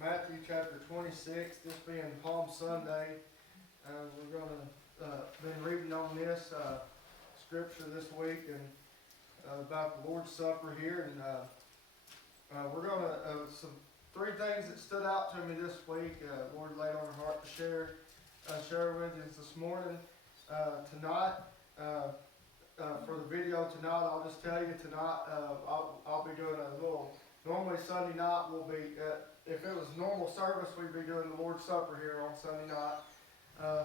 Matthew chapter 26, this being Palm Sunday. We're going to been reading on this scripture this week and about the Lord's Supper here, and we're going to some three things that stood out to me this week. Lord laid on our heart to share with you this morning. Tonight, for the video tonight, I'll just tell you tonight. I'll be doing a little. Normally Sunday night will be, if it was normal service, we'd be doing the Lord's Supper here on Sunday night.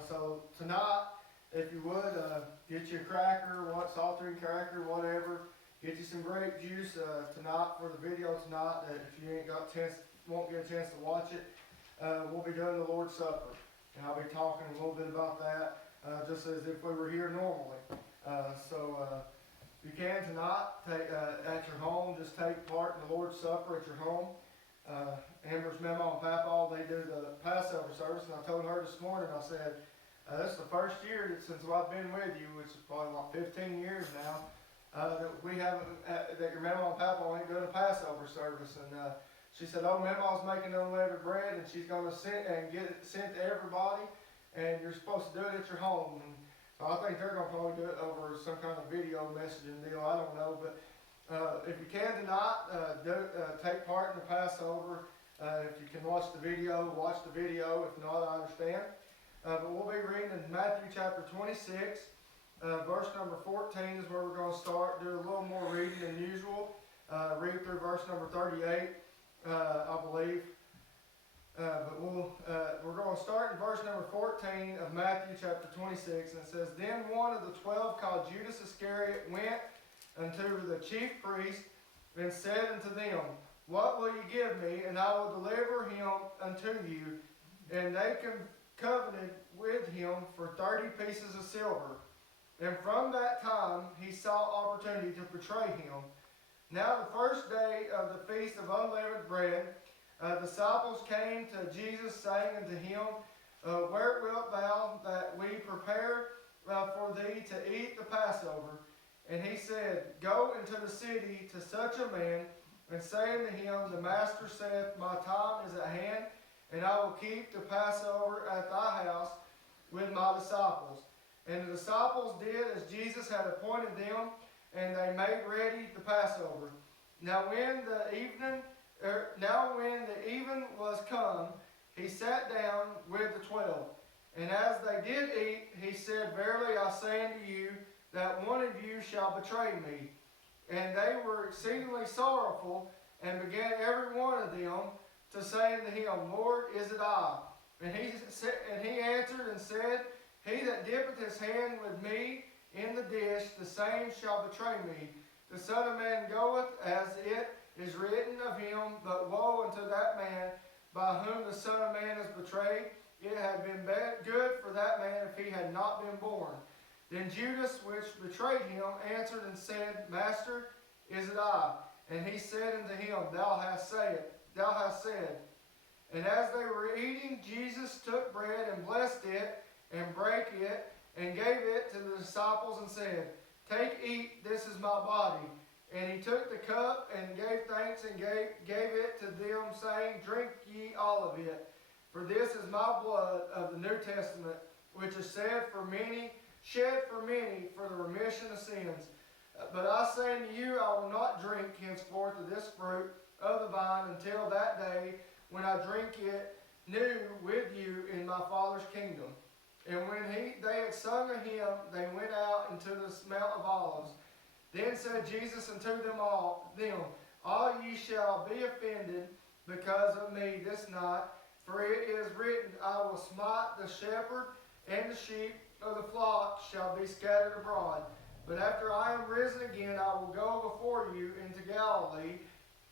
So tonight, if you would, get you a cracker, salt and cracker, whatever. Get you some grape juice tonight for the video tonight. If you won't get a chance to watch it, we'll be doing the Lord's Supper. And I'll be talking a little bit about that, just as if we were here normally. If you can tonight, at your home, just take part in the Lord's Supper at your home. Amber's Mama and Papa, they do the Passover service, and I told her this morning, I said, this is the first year since I've been with you, which is probably like 15 years now, that we haven't, that your Mama and Papa ain't doing a Passover service. And she said, oh, Mama's making unleavened bread, and she's going to get it sent to everybody, and you're supposed to do it at your home. And so I think they're going to probably do it over some kind of video messaging deal. I don't know, but if you can tonight, take part in the Passover. If you can watch the video, watch the video. If not, I understand. But we'll be reading in Matthew chapter 26, verse number 14 is where we're going to start. Do a little more reading than usual. Read through verse number 38, I believe. But we're going to start in verse number 14 of Matthew chapter 26, and it says, Then one of the 12, called Judas Iscariot, went unto the chief priests, and said unto them, What will you give me, and I will deliver him unto you? And they covenanted with him for 30 pieces of silver. And from that time he saw opportunity to betray him. Now the first day of the feast of unleavened bread, disciples came to Jesus, saying unto him, Where wilt thou that we prepare for thee to eat the Passover? And he said, Go into the city to such a man, and say unto him, The Master saith, My time is at hand, and I will keep the Passover at thy house with my disciples. And the disciples did as Jesus had appointed them, and they made ready the Passover. Now when the even was come, he sat down with the 12. And as they did eat, he said, Verily I say unto you, that one of you shall betray me. And they were exceedingly sorrowful, and began every one of them to say unto him, Lord, is it I? And he answered and said, He that dippeth his hand with me in the dish, the same shall betray me. The Son of Man goeth as it is written of him, but woe unto that man by whom the Son of Man is betrayed. It had been good for that man if he had not been born. Then Judas, which betrayed him, answered and said, Master, is it I? And he said unto him, Thou hast said. And as they were eating, Jesus took bread and blessed it, and brake it, and gave it to the disciples, and said, Take, eat, this is my body. And he took the cup, and gave thanks, and gave it to them, saying, Drink ye all of it, for this is my blood of the New Testament, which is shed for many for the remission of sins. But I say unto you, I will not drink henceforth of this fruit of the vine until that day when I drink it new with you in my Father's kingdom. And when they had sung a hymn, they went out into the Mount of Olives. Then said Jesus unto them all ye shall be offended because of me this night, for it is written, I will smite the shepherd, and the sheep of the flock shall be scattered abroad. But after I am risen again, I will go before you into Galilee.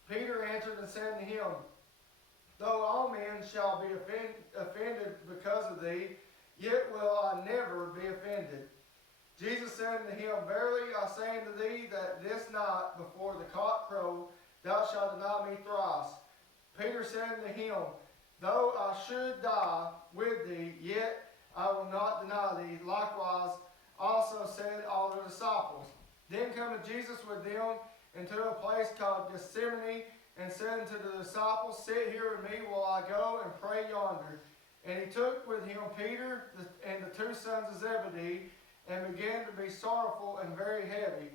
Peter answered and said unto him, Though all men shall be offended because of thee, yet will I never be offended. Jesus said unto him, Verily I say unto thee, that this night before the cock crow, thou shalt deny me thrice. Peter said unto him, Though I should die with thee, yet I will not deny thee. Likewise also said all the disciples. Then cometh Jesus with them into a place called Gethsemane, and said unto the disciples, Sit here with me while I go and pray yonder. And he took with him Peter and the two sons of Zebedee, and began to be sorrowful and very heavy.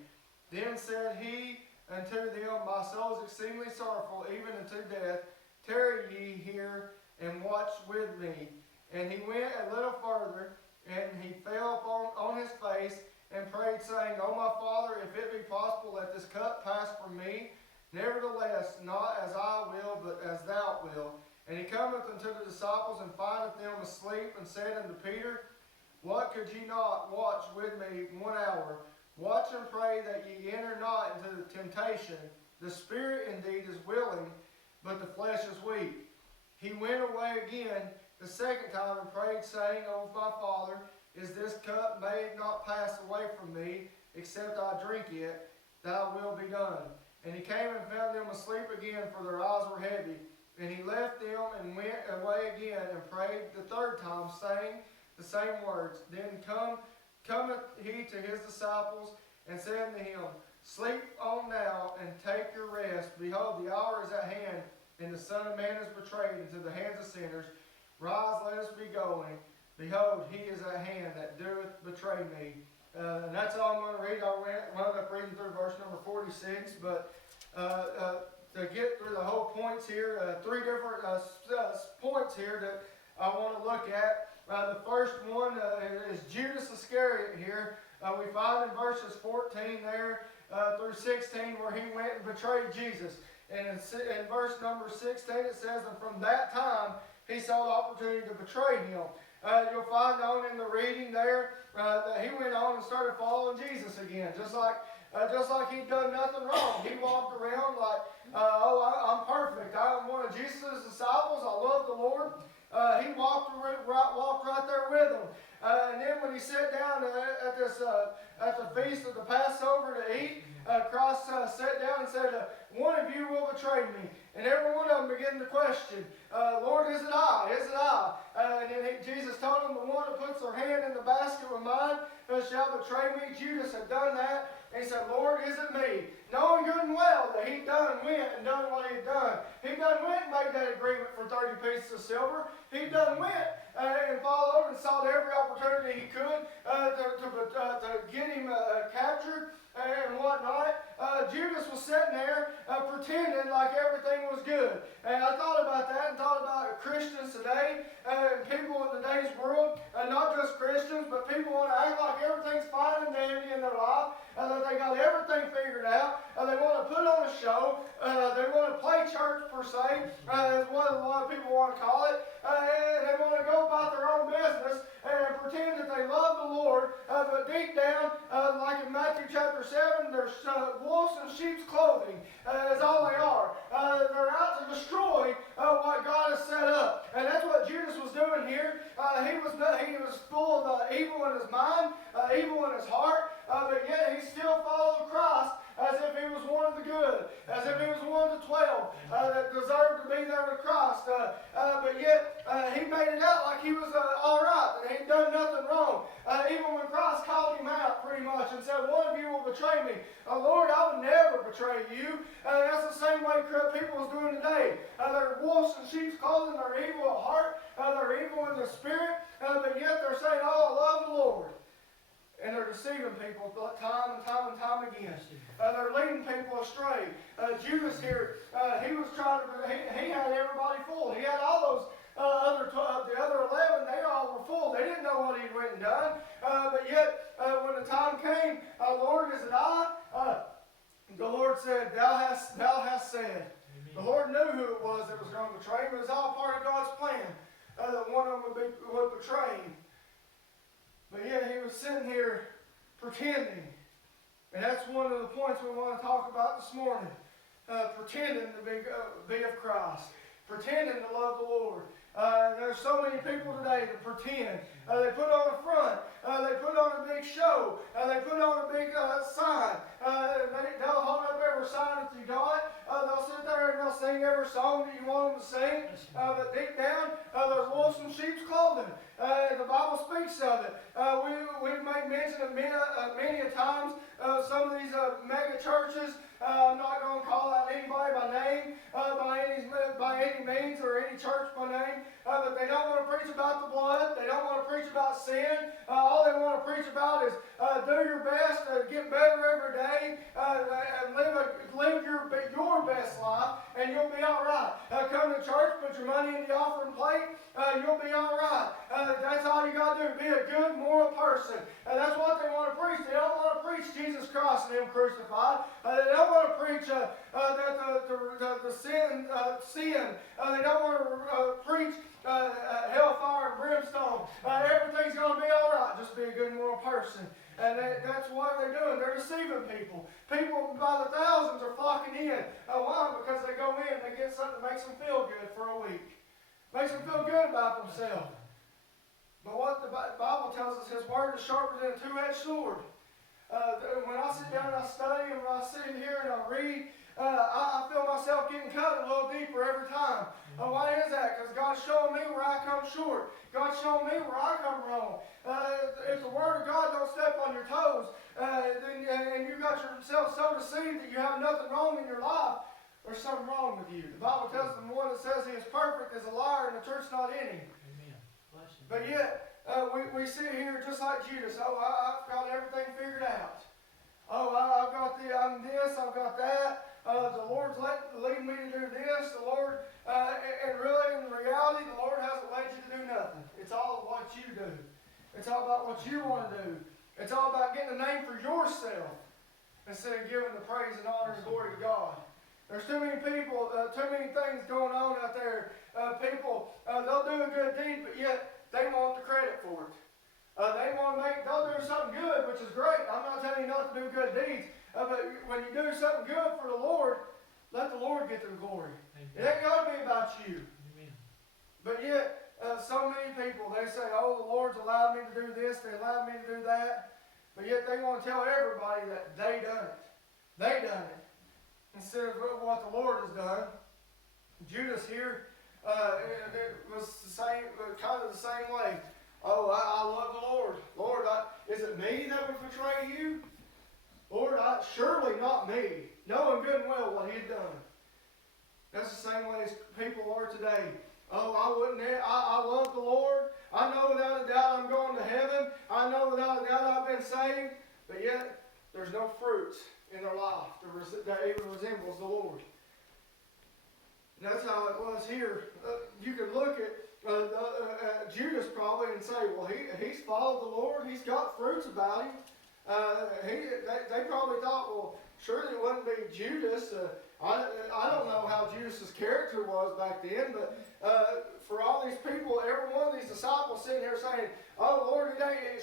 Then said he unto them, My soul is exceedingly sorrowful, even unto death. Tarry ye here and watch with me. And he went a little further, and he fell on his face, and prayed, saying, O my Father, if it be possible, let this cup pass from me. Nevertheless, not as I will, but as thou wilt. And he cometh unto the disciples, and findeth them asleep, and said unto Peter, What, could ye not watch with me 1 hour? Watch and pray that ye enter not into the temptation. The spirit indeed is willing, but the flesh is weak. He went away again the second time, and prayed, saying, O my Father, is this cup may it not pass away from me, except I drink it, thy will be done. And he came and found them asleep again, for their eyes were heavy. And he left them and went away again, and prayed the third time, saying the same words. Then cometh he to his disciples, and said unto him, Sleep on now, and take your rest. Behold, the hour is at hand, and the Son of Man is betrayed into the hands of sinners. Rise, let us be going. Behold, he is at hand that doeth betray me. And that's all I'm going to read. I wound up reading through verse number 46, but to get through the whole points here, 3 different points here that I want to look at. The first one is Judas Iscariot here. We find in verses 14 there through 16 where he went and betrayed Jesus. And in verse number 16 it says, And from that time he saw the opportunity to betray him. You'll find on in the reading there that he went on and started following Jesus again, just like he'd done nothing wrong. He walked around like, I'm perfect. I'm one of Jesus' disciples. I love the Lord. He walked right there with them. And then when he sat down at the feast of the Passover to eat, Christ sat down and said, One of you will betray me. And every one of them began to question, Lord, is it I? Is it I? And then Jesus told them, The one that puts their hand in the basket with mine shall betray me. Judas had done that. And he said, Lord, is it me? Knowing good and well that he went and done what he had done. He went and made that agreement for 30 pieces of silver. He went and followed and sought every opportunity he could to get him captured and whatnot. Judas was sitting there pretending like everything was good. And I thought about that and thought about Christians today and people in today's world, not just Christians, but people want to act like everything's fine and dandy in their life, that they got everything figured out. They want to put on a show. They want to play church per se, is what a lot of people want to call it. And they want to go about their own business and pretend that they love the Lord, but deep down, like in Matthew chapter 7, they're wolves in sheep's clothing, is all they are. They're out to destroy what God has set up. And that's what Judas was doing here. He was full of evil in his mind, evil in his heart, but yet he still followed Christ as if he was one of the good, as if he was one of the 12 that deserved to be there with Christ. But yet he made it out like he was all right, that he'd done nothing wrong. Even when Christ called him out pretty much and said, One of you will betray me. Lord, I would never betray you. That's the same way people is doing today. They're wolves in sheep's clothing. They're evil at heart. They're evil in the spirit. But yet they're saying, I love the Lord. And they're deceiving people time and time again. They're leading people astray. Judas here, he was trying to, he had everybody fooled. He had all those the other 11, they all were full. They didn't know what he'd went and done. But yet, when the time came, Lord, is it I? The Lord said, Thou hast said. Amen. The Lord knew who it was that was going to betray him. It was all part of God's plan that one of them would betray him. But yet he was sitting here pretending. And that's one of the points we want to talk about this morning. Pretending to be of Christ. pretending to love the Lord. There's so many people today that pretend. They put on a front. They put on a big show. They put on a big sign. They'll hold up every sign that you got. They'll sit there and they'll sing every song that you want them to sing. But deep down, they're wolves in sheep's clothing. The Bible speaks of it. We've made mention of many a times some of these mega churches. I'm not going to call out anybody by name, by any means, or any church by name, but they don't want to preach about the blood. They don't want to preach about sin. All they want to preach about is do your best, get better every day, and live your best life, and you'll be all right. Come to church, put your money in the offering plate, you'll be all right. That's all you got to do. Be a good, moral person. That's what they want to preach. They don't want to preach Jesus Christ and Him crucified. They don't want to preach that the sin. They don't want to preach hellfire and brimstone. Everything's going to be all right. Just be a good, moral person. And that's what they're doing. They're deceiving people. People by the thousands are flocking in. Why? Because they go in and they get something that makes them feel good for a week. Makes them feel good about themselves. But what the Bible tells us, His Word is sharper than a two-edged sword. When I sit down and I study, and when I sit here and I read, I feel myself getting cut a little deeper every time. Why is that? Because God's showing me where I come short. God's showing me where I come wrong. If the Word of God don't step on your toes, and you got yourself so deceived that you have nothing wrong in your life, there's something wrong with you. The Bible tells us the one that says he is perfect is a liar, and the truth's not in him. Amen. But yet, we sit here just like Judas. Oh, I've got everything figured out. Oh, I'm this, I've got that. The Lord's leading me to do this. The Lord, and really, in reality, the Lord hasn't led you to do nothing. It's all what you do. It's all about what you want to do. It's all about getting a name for yourself instead of giving the praise and honor and glory to God. There's too many people, too many things going on out there. People, they'll do a good deed, but yet they want the credit for it. They'll do something good, which is great. I'm not telling you not to do good deeds, but when you do something good for the Lord, let the Lord get the glory. Amen. It ain't got to be about you. Amen. But yet, so many people, they say, oh, the Lord's allowed me to do this, they allowed me to do that, but yet they want to tell everybody that they done it. They done it. Instead of what the Lord has done. Judas here, it was the same, kind of the same way. Oh, I love the Lord. Lord, is it me that would betray you? Lord, surely not me. Knowing good and well what he had done. That's the same way as people are today. Oh, I love the Lord. I know without a doubt I'm going to heaven. I know without a doubt I've been saved. But yet, there's no fruits in their life that even resembles the Lord. And that's how it was here. You could look at Judas probably and say, well, he's followed the Lord. He's got fruits about him. They probably thought, well, surely it wouldn't be Judas. I don't know how Judas's character was back then, but for all these people, every one of these disciples sitting here saying, oh, Lord,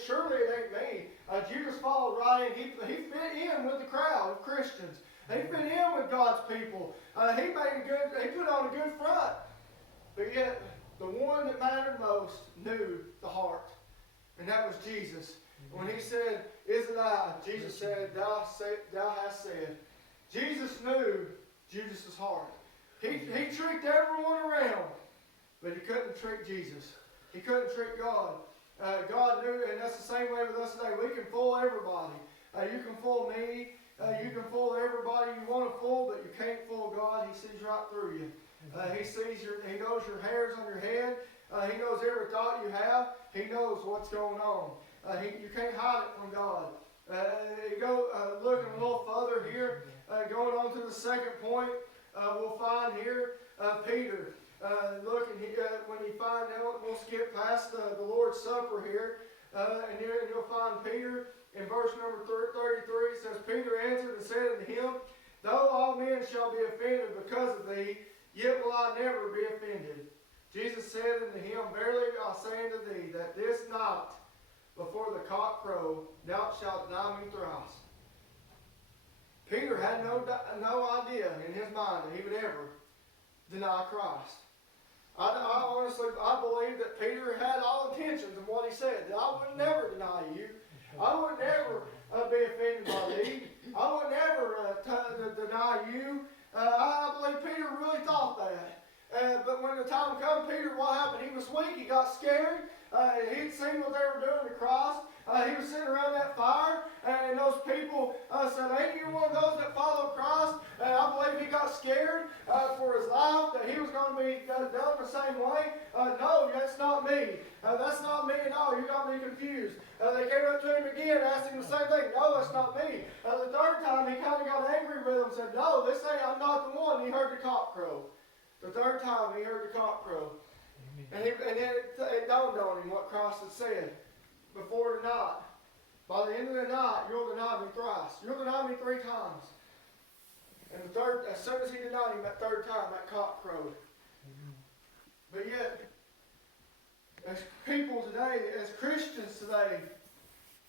surely it ain't me. Judas followed right in. He fit in with the crowd of Christians. He fit in with God's people. He put on a good front. But yet, the one that mattered most knew the heart. And that was Jesus. When he said, is it I? Jesus said, thou hast said. Jesus knew Judas's heart. He tricked everyone around, but he couldn't trick Jesus. He couldn't trick God. God knew, and that's the same way with us today. We can fool everybody. You can fool me. You can fool everybody you want to fool, but you can't fool God. He sees right through you. He knows your hairs on your head. He knows every thought you have. He knows what's going on. You can't hide it from God. Looking a little further here, going on to the second point, we'll find here Peter. When you find out, we'll skip past the Lord's Supper here, and you'll find Peter in verse number 33. It says, Peter answered and said unto him, though all men shall be offended because of thee, yet will I never be offended. Jesus said unto him, verily I say unto thee, that this night before the cock crow, thou shalt deny me thrice. Peter had no idea in his mind that he would ever deny Christ. I honestly, I believe that Peter had all intentions of what he said. That I would never deny you. I would never be offended by thee. I would never deny you. I believe Peter really thought that. But when the time come, Peter, what happened? He was weak. He got scared. He'd seen what they were doing to the cross. He was sitting around that fire, and those people said, "Ain't you one of those that follow Christ?" And I believe he got scared for his life, that he was going to be done the same way. No, that's not me. That's not me at all. You got me confused. They came up to him again, asked him the same thing. No, that's not me. The third time, he kind of got angry with them and said, "No, this ain't. I'm not the one." He heard the cock crow. The third time, he heard the cock crow. And then it dawned on him what Christ had said. Before the night, by the end of the night, you'll deny me thrice. You'll deny me 3 times. And the third, as soon as he denied him that third time, that cock crowed. But yet, as people today, as Christians today,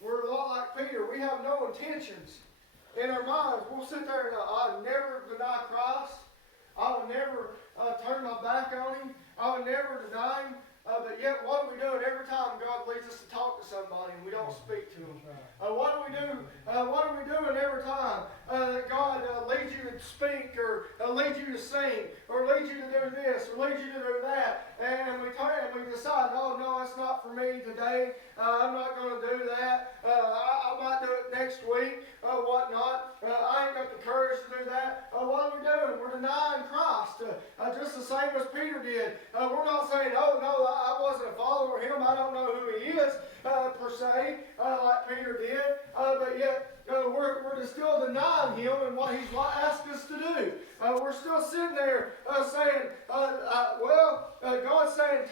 we're a lot like Peter. We have no intentions in our minds. We'll sit there and I'll never deny Christ. I will never turn my back on him. I will never deny him. But yet, what are we doing every time God leads us to talk to somebody and we don't speak to them? What do we do? What are we doing every time that God leads you to speak, or leads you to sing, or leads you to do this, or leads you to do that? And we turn and we decide, "Oh no, it's not for me today. I'm not going to do that. I might do it next week, whatnot. I ain't got the courage to do that." What are we doing? We're denying Christ, just the same as Peter did. We're not saying, "Oh no, I wasn't a follower of him. I don't know who he is," per se, like Peter did. But yet, we're still denying him and what he's asked us to do. We're still sitting there saying, God's saying,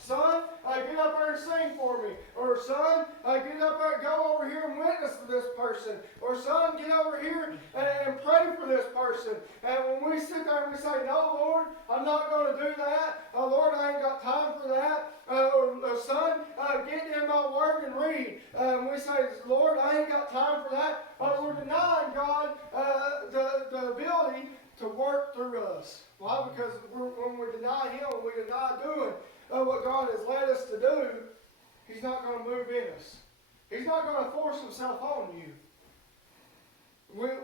"Son, get up there and sing for me." Or, "Son, get up there, go over here and witness to this person." Or, "Son, get over here and pray for this person." And when we sit there and we say, "No, Lord, I'm not going to do that. Lord, I ain't got time for that." Or, "Son, get in my word and read." And we say, "Lord, I ain't got time for that." We're denying God the ability to work through us. Why? Because when we deny him, we deny doing what God has led us to do, he's not going to move in us. He's not going to force himself on you.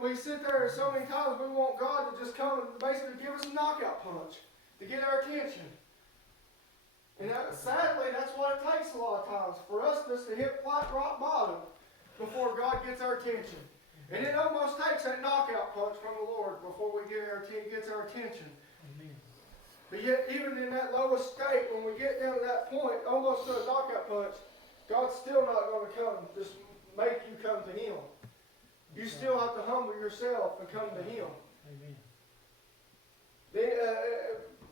We sit there so many times, we want God to just come and basically give us a knockout punch to get our attention. And sadly, that's what it takes a lot of times, for us just to hit flat rock bottom before God gets our attention. And it almost takes that knockout punch from the Lord before we gets our attention. Amen. But yet, even in that lowest state, when we get down to that point, almost to a knockout punch, God's still not going to come, just make you come to him. You still have to humble yourself and come to him. Amen. Then,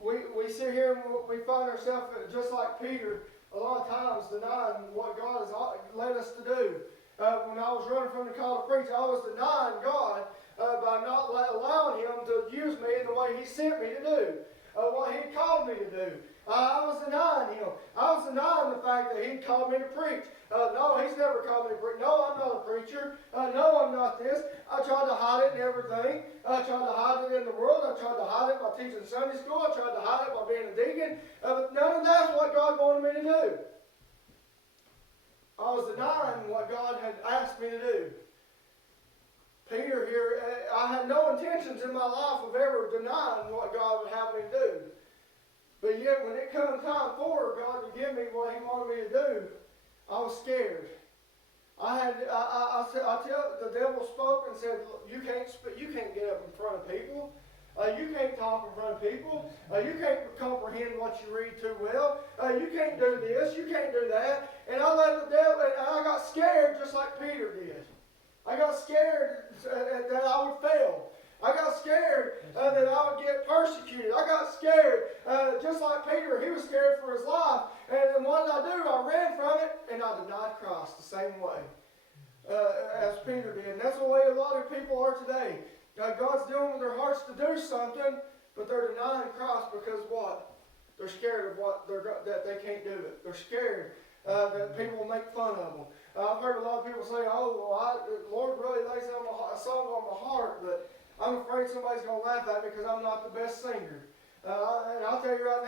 we sit here and we find ourselves just like Peter, a lot of times denying what God has led us to do. When I was running from the call to preach, I was denying God by not allowing him to use me in the way he sent me to do, what he called me to do. I was denying him. I was denying the fact that he called me to preach. No, he's never called me to preach. No, I'm not a preacher. No, I'm not this. I tried to hide it in everything. I tried to hide it in the world. I tried to hide it by teaching Sunday school. I tried to hide it by being a deacon. But none of that's what God wanted me to do. I was denying what God had asked me to do. Peter here, I had no intentions in my life of ever denying what God would have me to do. But yet when it come time for God to give me what he wanted me to do, I was scared. The devil spoke and said, you can't get up in front of people. You can't talk in front of people. You can't comprehend what you read too well. You can't do this. You can't do that. And I let the devil, and I got scared just like Peter did. I got scared that I would fail. I got scared that I would get persecuted. I got scared just like Peter. He was scared for his life. And what did I do? I ran from it and I denied Christ the same way as Peter did. And that's the way a lot of people are today. God's dealing with their hearts to do something, but they're denying Christ because what? They're scared of that they can't do it. They're scared that people will make fun of them. I've heard a lot of people say, the Lord really lays down a song on my heart, but I'm afraid somebody's going to laugh at me because I'm not the best singer. And I'll tell you right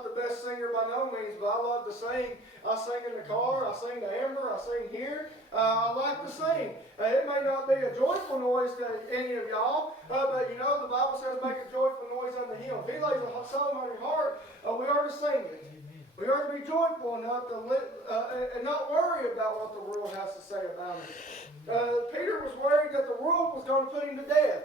not the best singer by no means, but I love to sing. I sing in the car, I sing to Amber, I sing here. I like to sing. It may not be a joyful noise to any of y'all, but you know the Bible says make a joyful noise unto Him. If He lays a song on your heart, we are to sing it. We are to be joyful enough to and not worry about what the world has to say about it. Peter was worried that the world was going to put him to death.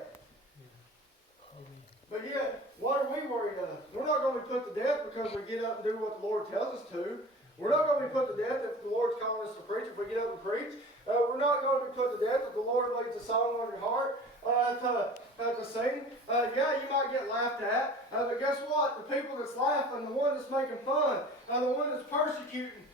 But yet, what are we worried of? We're not going to be put to death because we get up and do what the Lord tells us to. We're not going to be put to death if the Lord's calling us to preach, if we get up and preach. We're not going to be put to death if the Lord lays a song on your heart to sing. Yeah, you might get laughed at, but guess what? The people that's laughing, the one that's making fun, the one that's persecuting,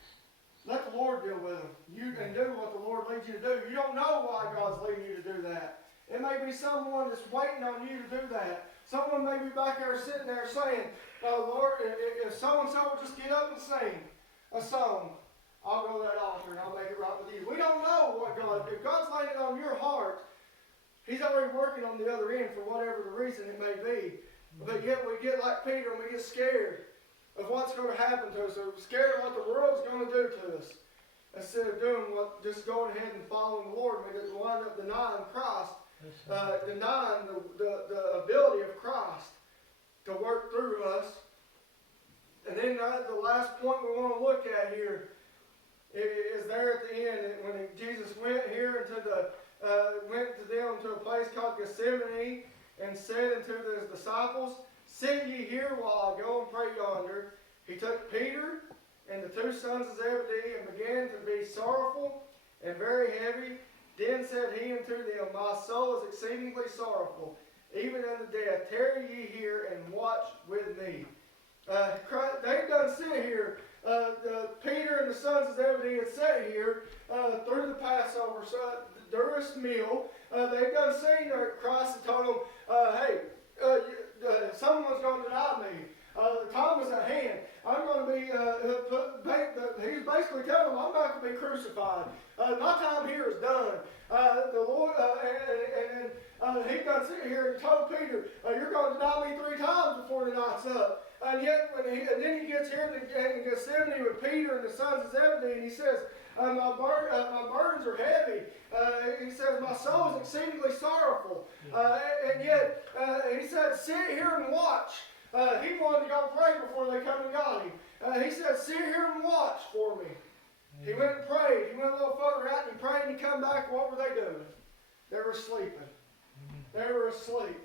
let the Lord deal with them. You can do what the Lord leads you to do. You don't know why God's leading you to do that. It may be someone that's waiting on you to do that. Someone may be back there sitting there saying, Lord, if so-and-so will just get up and sing a song, I'll go to that altar and I'll make it right with you. We don't know what God, if God's laying it on your heart, He's already working on the other end for whatever the reason it may be. But yet we get like Peter and we get scared of what's going to happen to us, or scared of what the world's going to do to us. Instead of doing what, just going ahead and following the Lord, we just wind up denying Christ, denying the ability of Christ to work through us. And then the last point we want to look at here is there at the end when Jesus went here into went to them to a place called Gethsemane and said unto His disciples, "Sit ye here while I go and pray yonder." He took Peter and the two sons of Zebedee and began to be sorrowful and very heavy. Then said He unto them, "My soul is exceedingly sorrowful, even unto death. Tarry ye here and watch with me." They've done sit here. Peter and the sons of Zebedee had sat here through the Passover during this meal. They've done seen Christ and told them, "Hey, someone's going to deny me. The time is at hand. I'm going to be he's basically telling them, I'm about to be crucified. My time here is done." The Lord, and he done sit here and told Peter, "You're going to deny me 3 times before the night's up." And yet, then he gets here in Gethsemane with Peter and the sons of Zebedee, and he says, my burdens are heavy. He says, "My soul is exceedingly sorrowful." And yet, he said, "Sit here and watch." He wanted to go pray before they come and got him. He said, "Sit here and watch for me." He went and prayed. He went a little further out and he prayed and he come back. What were they doing? They were sleeping. They were asleep.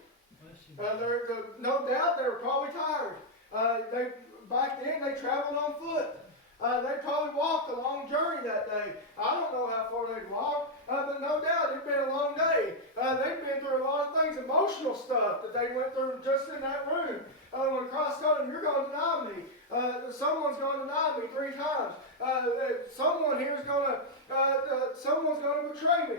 No doubt they were probably tired. Back then they traveled on foot. They probably walked a long journey that day. I don't know how far they'd walked, but no doubt it'd been a long day. They'd been through a lot of things, emotional stuff that they went through just in that room. When Christ told them, "You're going to deny me. Someone's going to deny me 3 times. Someone here is going to, someone's going to betray me."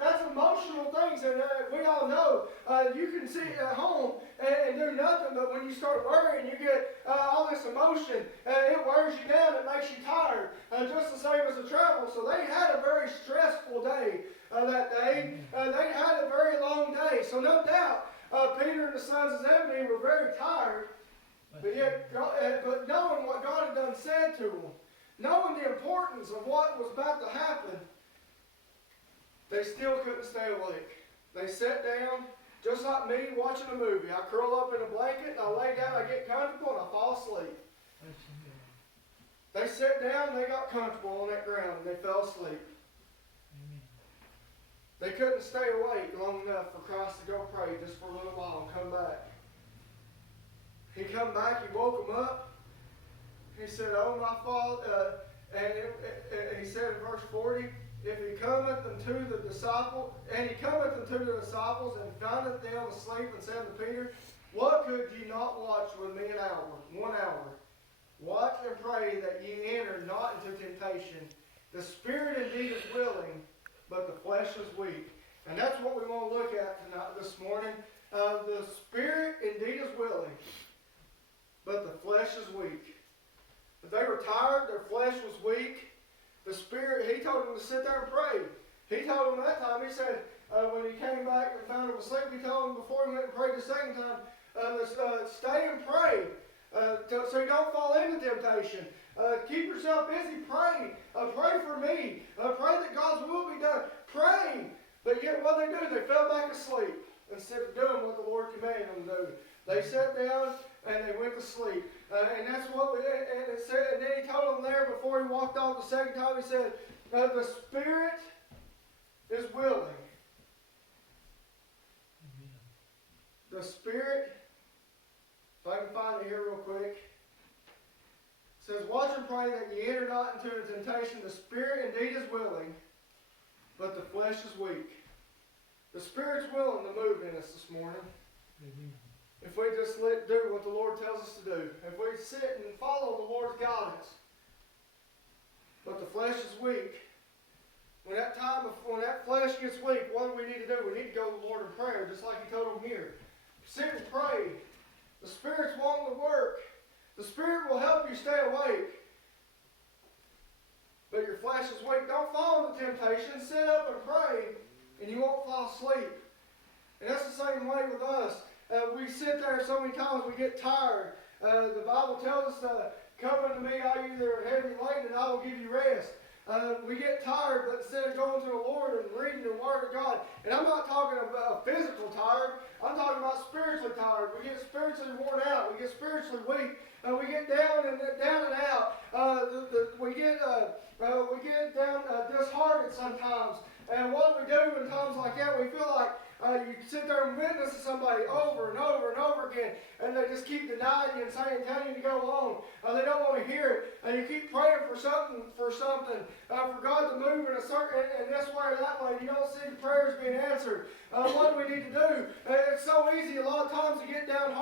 That's emotional things, and we all know. You can sit at home and do nothing, but when you start worrying, you get all this emotion. It wears you down. It makes you tired. Just the same as the travel. So they had a very stressful day that day. They had a very long day. So no doubt, Peter and the sons of Zebedee were very tired. But knowing what God had done said to them, knowing the importance of what was about to happen, they still couldn't stay awake. They sat down, just like me watching a movie. I curl up in a blanket, and I lay down, I get comfortable, and I fall asleep. They sat down, they got comfortable on that ground, and they fell asleep. They couldn't stay awake long enough for Christ to go pray just for a little while and come back. He come back, he woke them up. He said, "Oh, my Father," and he said in verse 40, "If he cometh unto the disciples, and and findeth them asleep, and said to Peter, What could ye not watch with me an hour, 1 hour? Watch and pray that ye enter not into temptation. The spirit indeed is willing, but the flesh is weak." And that's what we want to look at tonight, this morning. The spirit indeed is willing, but the flesh is weak. If they were tired, their flesh was weak. The spirit, he told them to sit there and pray. He told them that time, he said, when he came back and found them asleep, he told them before he went and prayed the second time, stay and pray. so you don't fall into temptation. Keep yourself busy praying. Pray for me. Pray that God's will be done. Praying. But yet what they do, they fell back asleep instead of doing what the Lord commanded them to do. They sat down and they went to sleep. And that's what it said. And then he told them there before he walked off the second time, he said, the spirit is willing. Amen. The spirit, if I can find it here real quick, it says, watch and pray that ye enter not into a temptation. The spirit indeed is willing, but the flesh is weak. The spirit's willing to move in us this morning. Amen. If we just do what the Lord tells us to do. If we sit and follow the Lord's guidance. But the flesh is weak. When that flesh gets weak, what do we need to do? We need to go to the Lord in prayer, just like he told them here. Sit and pray. The Spirit's wanting to work. The Spirit will help you stay awake. But your flesh is weak. Don't fall into temptation. Sit up and pray, and you won't fall asleep. And that's the same way with us. We sit there so many times we get tired. The Bible tells us, come unto me, all you that are heavy laden, and I will give you rest. We get tired, but instead of going to the Lord and reading the Word of God, and I'm not talking about physical tired, I'm talking about spiritually tired. We get spiritually worn out. We get spiritually weak. We get down and out. We get down disheartened sometimes. And what we do in times like that, we feel like you sit there and witness to somebody over and over and over again, and they just keep denying you and telling you to go on. They don't want to hear it, and you keep praying for something, for God to move in this way or that way, and you don't see the prayers being answered. What do we need to do? It's so easy a lot of times to get downhearted.